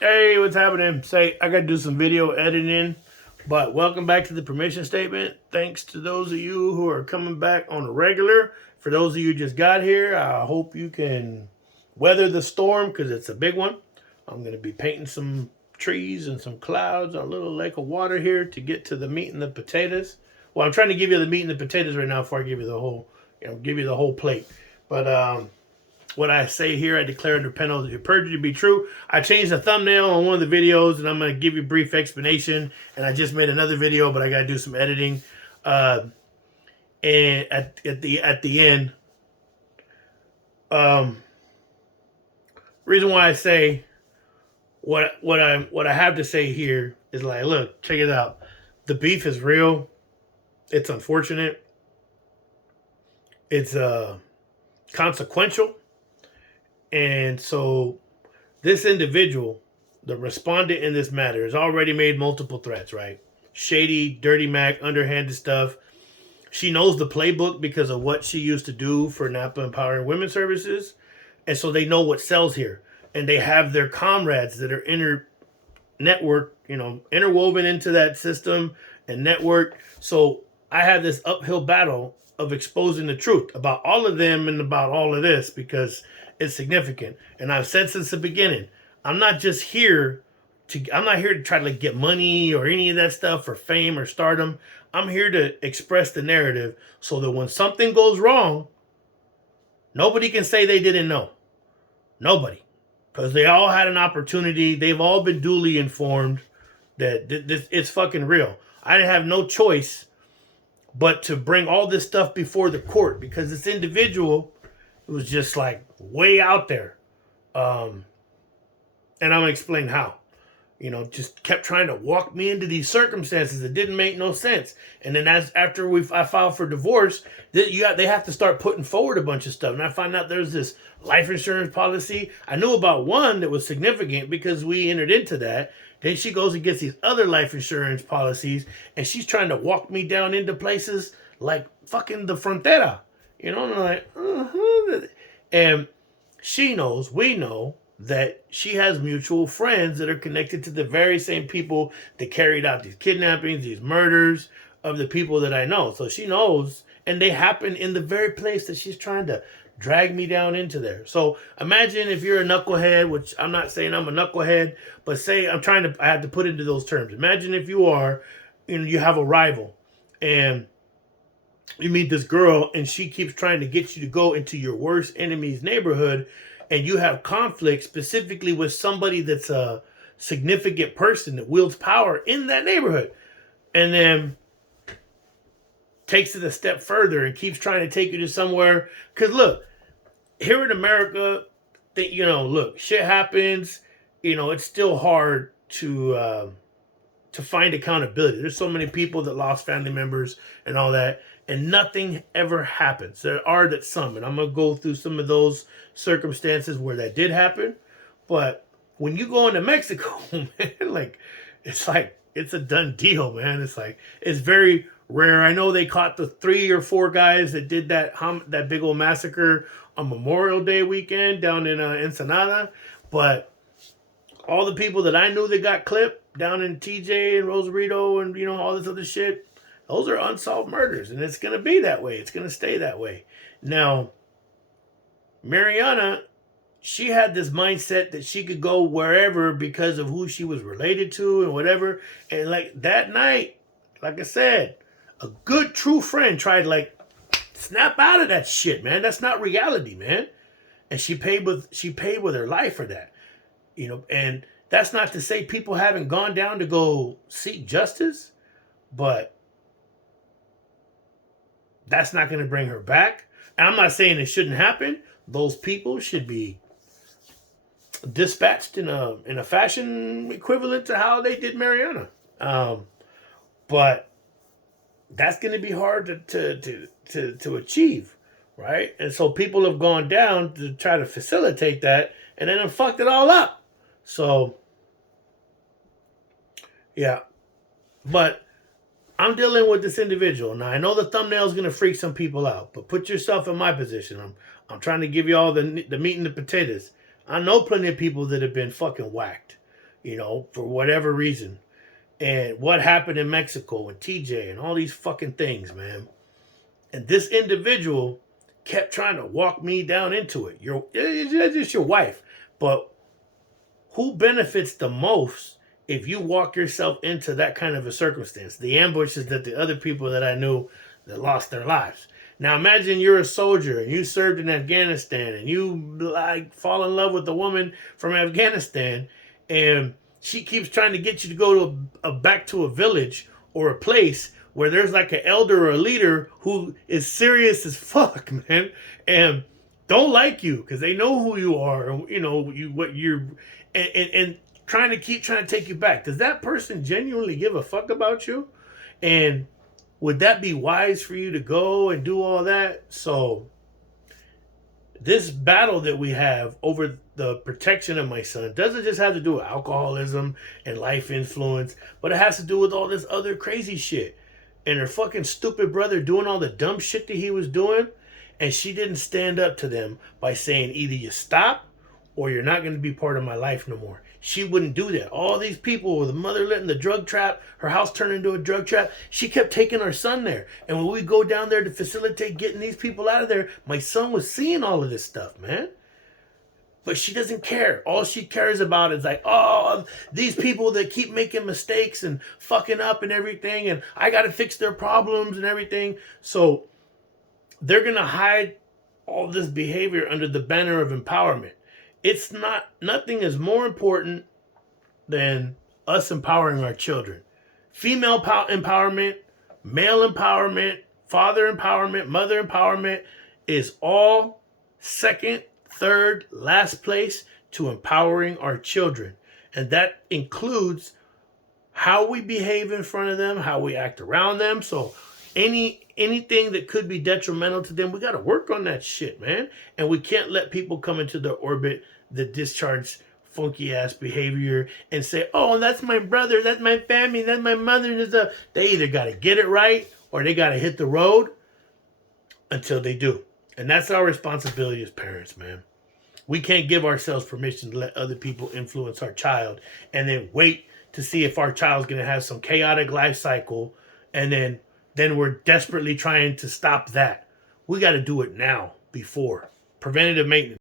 Hey, what's happening? Say, I gotta do some video editing, but welcome back to the permission statement. Thanks to those of you who are coming back on a regular. For those of you who just got here, I hope you can weather the storm because it's a big one. I'm gonna be painting some trees and some clouds on a little lake of water here to get to the meat and the potatoes. Well, I'm trying to give you the meat and the potatoes right now before I give you the whole, give you the whole plate. But what I say here, I declare under penalty of perjury to be true. I changed the thumbnail on one of the videos, and I'm going to give you a brief explanation. And I just made another video, but I got to do some editing. And at the end, um, reason why I say what I have to say here is like, look, check it out. The beef is real. It's unfortunate. It's consequential. And so this individual, the respondent in this matter, has already made multiple threats, right? Shady, dirty Mac, underhanded stuff. She knows the playbook because of what she used to do for Napa Empowering Women Services. And so they know what sells here. And they have their comrades that are interwoven into that system and network. So I have this uphill battle of exposing the truth about all of them and about all of this because it's significant. And I've said since the beginning, I'm not here to try to like get money or any of that stuff for fame or stardom. I'm here to express the narrative so that when something goes wrong, nobody can say they didn't know. Nobody. Because they all had an opportunity. They've all been duly informed that this it's fucking real. I didn't have no choice but to bring all this stuff before the court because this individual was just like way out there. And I'm going to explain how. Just kept trying to walk me into these circumstances that didn't make no sense. And then after I filed for divorce, they have to start putting forward a bunch of stuff. And I find out there's this life insurance policy. I knew about one that was significant because we entered into that. Then she goes and gets these other life insurance policies, and she's trying to walk me down into places like fucking the frontera. And I'm like, And we know that she has mutual friends that are connected to the very same people that carried out these kidnappings, these murders of the people that I know. So she knows, and they happen in the very place that she's trying to drag me down into there. So imagine if you're a knucklehead, which I'm not saying I'm a knucklehead, but say I have to put into those terms. Imagine if you are, you have a rival and you meet this girl and she keeps trying to get you to go into your worst enemy's neighborhood and you have conflict specifically with somebody that's a significant person that wields power in that neighborhood, and then takes it a step further and keeps trying to take you to somewhere. Because look, here in America, look, shit happens. It's still hard to find accountability. There's so many people that lost family members and all that, and nothing ever happens. There are that some, and I'm gonna go through some of those circumstances where that did happen. But when you go into Mexico, man, it's a done deal, man. It's very rare. I know they caught the 3 or 4 guys that did that big old massacre on Memorial Day weekend down in Ensenada, but all the people that I knew that got clipped down in TJ and Rosarito and all this other shit, those are unsolved murders, and it's gonna be that way. It's gonna stay that way. Now, Mariana, she had this mindset that she could go wherever because of who she was related to and whatever. And like that night, like I said, a good true friend tried like snap out of that shit, man. That's not reality, man. And she paid with her life for that. And that's not to say people haven't gone down to go seek justice, but that's not going to bring her back. And I'm not saying it shouldn't happen. Those people should be dispatched in a fashion equivalent to how they did Mariana. But that's going to be hard to achieve, right? And so people have gone down to try to facilitate that, and then have fucked it all up. So, yeah. But I'm dealing with this individual. Now, I know the thumbnail is going to freak some people out, but put yourself in my position. I'm trying to give you all the meat and the potatoes. I know plenty of people that have been fucking whacked. for whatever reason. And what happened in Mexico and TJ and all these fucking things, man. And this individual kept trying to walk me down into it. It's just your wife. But who benefits the most if you walk yourself into that kind of a circumstance? The ambushes that the other people that I knew that lost their lives. Now imagine you're a soldier and you served in Afghanistan and you fall in love with a woman from Afghanistan and she keeps trying to get you to go to back to a village or a place where there's like an elder or a leader who is serious as fuck, man, and don't like you because they know who you are, what you're, and trying to take you back. Does that person genuinely give a fuck about you? And would that be wise for you to go and do all that? So this battle that we have over the protection of my son doesn't just have to do with alcoholism and life influence, but it has to do with all this other crazy shit. And her fucking stupid brother doing all the dumb shit that he was doing, and she didn't stand up to them by saying either you stop or you're not going to be part of my life no more. She wouldn't do that. All these people, with the mother letting the drug trap, her house turned into a drug trap, she kept taking our son there. And when we go down there to facilitate getting these people out of there, my son was seeing all of this stuff, man. But she doesn't care. All she cares about is like, oh, these people that keep making mistakes and fucking up and everything, and I got to fix their problems and everything. So they're going to hide all this behavior under the banner of empowerment. Nothing is more important than us empowering our children. Female empowerment, male empowerment, father empowerment, mother empowerment is all second, third, last place to empowering our children. And that includes how we behave in front of them, how we act around them. So anything that could be detrimental to them, we got to work on that shit, man. And we can't let people come into the orbit that discharge funky ass behavior and say, oh, that's my brother, that's my family, that's my mother. They either got to get it right or they got to hit the road until they do. And that's our responsibility as parents, man. We can't give ourselves permission to let other people influence our child and then wait to see if our child's going to have some chaotic life cycle, and then we're desperately trying to stop that. We got to do it now, before. Preventative maintenance.